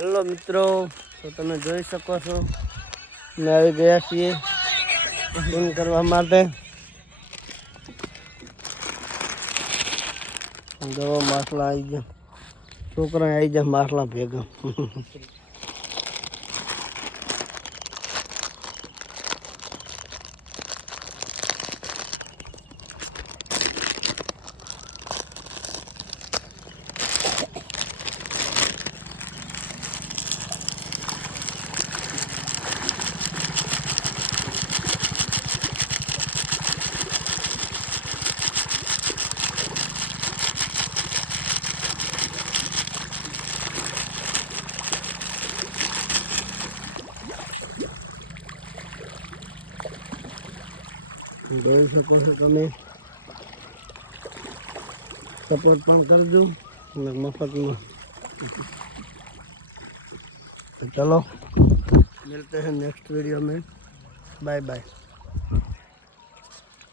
Hello મિત્રો, તો તમે જોઈ શકો છો અમે આવી ગયા છીએ ફોન કરવા માટે. જો માછલા આવી ગયા, છોકરા આવી ગયા માછલા ભેગા. જોઈ શકો છો તમે, સપોર્ટ પણ કરજો અને મફતમાં. तो चलो मिलते हैं नेक्स्ट वीडियो में. Bye bye.